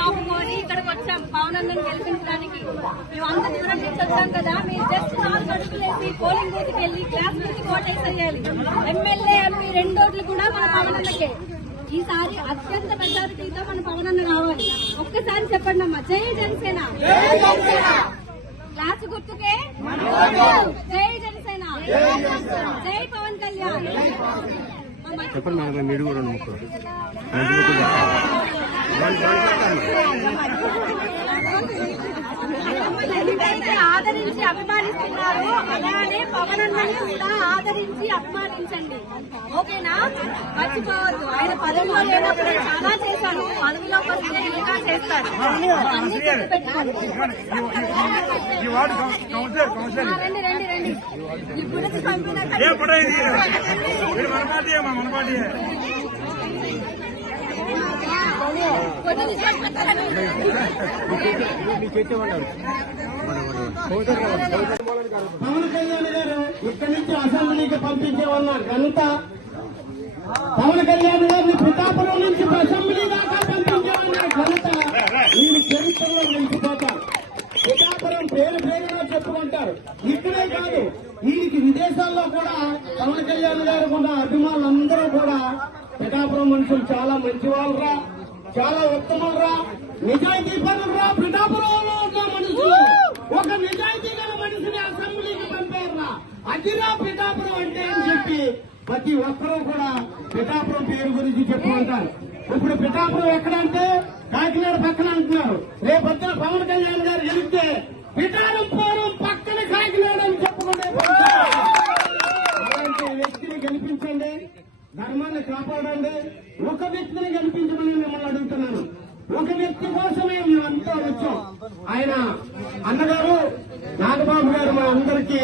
ఆపుకొని ఇక్కడికి వచ్చాం పవనందన్ గెలిపించడానికి మేము దూరం నుంచి వచ్చాం కదా మీరు జస్ట్ నాలుగు అడుగులు వేసి పోలింగ్ బూత్కి వెళ్ళి క్లాస్ నుంచి ఓటేసేయాలి. ఎమ్మెల్యే ఎంపీ రెండు ఓట్లు కూడా మన పవనన్నకే. ఈసారి అత్యంత మెజారిటీతో మన పవనన్న కావాలి. ఒక్కసారి చెప్పండి అమ్మా. జై జనసేన. క్లాస్ గుర్తుకే. జై జనసేన. జై పవన్ కళ్యాణ్. చెప్పండి మేడం మీరు కూడా ముక్కలు ఆదరించి అభిమానిస్తున్నారు. అలానే పవన్ అన్నని కూడా ఆదరించి అభిమానించండి. ఓకేనా? మర్చిపోవద్దు. ఆయన పదవిలో లేనప్పుడు చాలా చేశారు. పదవిలోకి వస్తే ఇంకా చేస్తారు. అన్ని గుర్తుపెట్టుకోండి. ఈ వార్డు కౌన్సిలర్ ఆ, కౌన్సిలర్ రండి పవన్ కళ్యాణ్ గారు ఇక్కడి నుంచి అసెంబ్లీకి పంపించేవన్న ఘనత పవన్ కళ్యాణ్ గారిని పిఠాపురం నుంచి అసెంబ్లీ దాకా పంపించేవన్న ఘనత మీరు చరిత్రలో నిలిచిపోతారు. పిఠాపురం పేరు పేరుగా చెప్పుకుంటారు. ఇక్కడే కాదు వీరికి విదేశాల్లో కూడా పవన్ కళ్యాణ్ గారు కూడా అభిమానులందరూ కూడా పిఠాపురం మనుషులు చాలా మంచి వాళ్ళరా చాలా రా నిజాయితీ పనులరా పిఠాపురంలో ఉన్న మనుషులు. ఒక నిజాయితీ గల మనిషిని అసెంబ్లీకి పంపారా అదిరా పిఠాపురం అంటే అని చెప్పి ప్రతి ఒక్కరూ కూడా పిఠాపురం పేరు గురించి చెప్పుకుంటారు. ఇప్పుడు పిఠాపురం ఎక్కడంటే కాకినాడ పక్కన అంటున్నారు. రేపొద్దున పవన్ కళ్యాణ్ గారు గెలిస్తే పిఠాపురం పక్కన కాకినాడ అని చెప్పుకుంటే అలాంటి వ్యక్తిని గెలిపించండి ధర్మాన్ని కాపాడండి ఒక వ్యక్తిని గెలిపించమని మిమ్మల్ని అడుగుతున్నాను ఒక వ్యక్తి కోసమే మేమంతా వచ్చాం. ఆయన అన్నగారు నాగబాబు గారు మా అందరికీ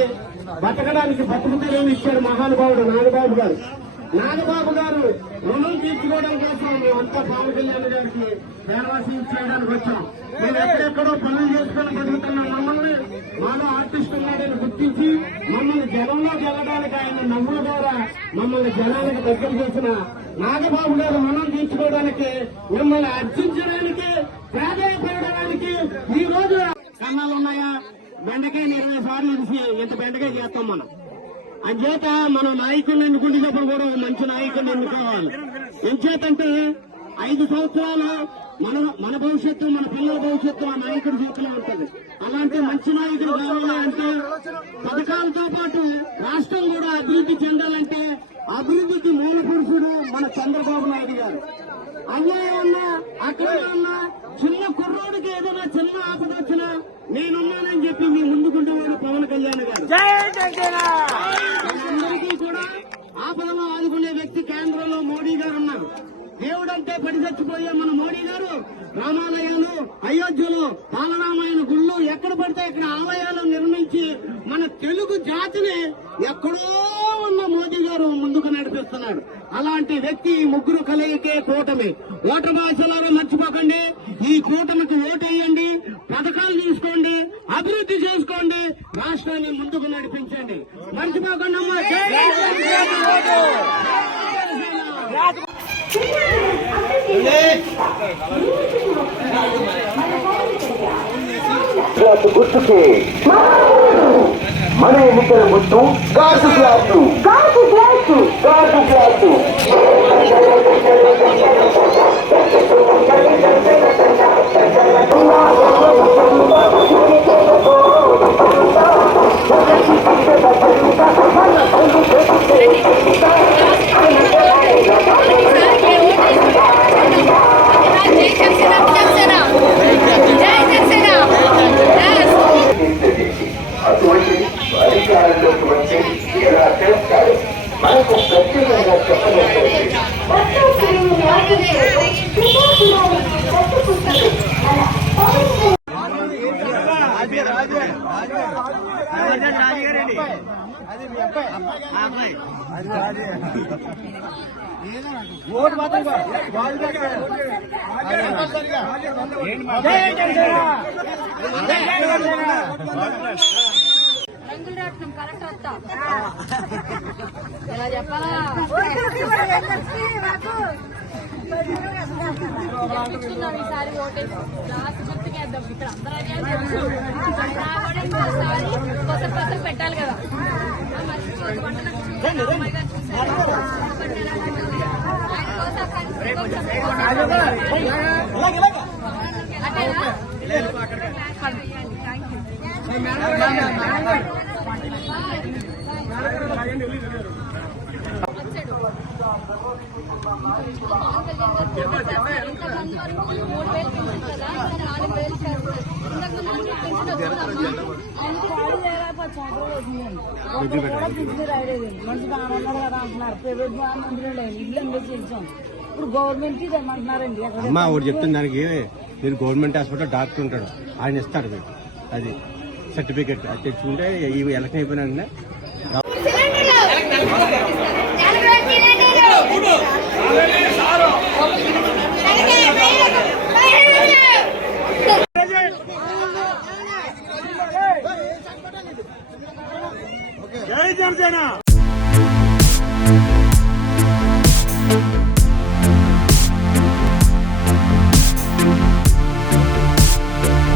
బతకడానికి బతుకు ఇచ్చారు మహానుభావుడు నాగబాబు గారు. నాగబాబు గారు రుణం తీర్చుకోవడం కోసం మేమంతా పవన్ కళ్యాణ్ గారికి దేవాసీ చేయడానికి వచ్చాం. మేము ఎక్కడెక్కడో పనులు చేసుకొని బతుకుతున్న మమ్మల్ని మాలో ఆర్టిస్ట్ ఉన్నాడని గుర్తించి మమ్మల్ని జనంలోకి గెలడానికి ఆయన నవ్వుల ద్వారా మమ్మల్ని జనానికి దగ్గర చేసిన నాగబాబు గారు రుణం తీర్చుకోవడానికి మిమ్మల్ని అర్జించడానికి ప్రాధాన్యపడడానికి ఈ రోజు కన్నాలు ఉన్నాయా? బెండకాయ ఇరవై సార్లు ఇంత బెండకాయ చేస్తాం మనం? అంచేత మన నాయకుడిని ఎన్నుకుంటున్నప్పుడు కూడా మంచి నాయకుడిని ఎన్నుకోవాలి. ఎంచేతంటే ఐదు సంవత్సరాలు మన మన భవిష్యత్తు మన పిల్లల భవిష్యత్తు ఆ నాయకుడి చేతిలో ఉంటుంది. అలాంటి మంచి నాయకుడు కావాలి అంటే పథకాలతో పాటు రాష్ట్రం కూడా అభివృద్ధి చెందాలంటే అభివృద్ధికి మూల పురుషుడు మన చంద్రబాబు నాయుడు గారు. అన్యాయం ఉన్నా అక్కడ ఉన్నా చిన్న కుర్రోడికి ఏదైనా చిన్న ఆపద వచ్చినా నేనున్నానని చెప్పి మీ ముందుకుంటేవాడు పవన్ కళ్యాణ్ గారు. ఆపదలో ఆదుకునే వ్యక్తి కేంద్రంలో మోడీ గారు ఉన్నారు. దేవుడంటే పడి చచ్చిపోయే మన మోడీ గారు రామాలయాలు అయోధ్యలో బాలరామాయణ గుళ్ళు ఎక్కడ పడితే ఇక్కడ ఆలయాలు నిర్మించి మన తెలుగు జాతిని ఎక్కడో ఉన్న మోదీ గారు ముందుకు నడిపిస్తున్నాడు. అలాంటి వ్యక్తి ముగ్గురు కలయికే కూటమి. ఓటర్ భాషలారు మర్చిపోకండి. ఈ కూటమికి ఓటేయండి. పథకాలు తీసుకోండి. అభివృద్ధి చేసుకోండి. రాష్ట్రాన్ని ముందుకు నడిపించండి. మర్చిపోకుండా అమ్మా జై గ్లాసు గుర్తుకే మన ఎన్నికల ముట్టు గాజు గ్లాసు గాజు గ్లాసు గాజు గ్లాసు జై ఓటు మాత్రం రంగులు రాట్నం కరెక్ట్ వస్తా ఎలా చెప్పాలా? ఈసారి ఓటేసి లాస్ట్ గుర్తుకేద్దాం. ఇక్కడ అందరూ అదే తెలుసు అయినా కూడా ఇంకోసారి కొత్త కొత్త పెట్టాలి కదా ఆ మర్చిపోవద్దు వంటలు చూసాను, అమ్మాయి గారు చూసాను. కాబట్టి నేను అనుకుంటున్నాను. ఆయన కోసం కలిసి కొంచెం అటేనా? థ్యాంక్ యూ వచ్చాడు ఇంతమంది వరకు మూడు వేలు పెంచింది కదా ఇంకా నాలుగు వేలు చేస్తారు ఇంతకు ముందు పెంచిన రాయలేదు మంచి అంటున్నారు ప్రైవేట్ మందులు ఇల్లు ఎందుకు చేసాం ఇప్పుడు గవర్నమెంట్ అమ్మా ఒకటి చెప్తున్న దానికి. మీరు గవర్నమెంట్ హాస్పిటల్ డాక్టర్ ఉంటాడు. ఆయన ఇస్తాడు మీకు. అది సర్టిఫికెట్ అది తెచ్చుకుంటే ఇవి ఎలక్షన్ అయిపోయినా జనసేన!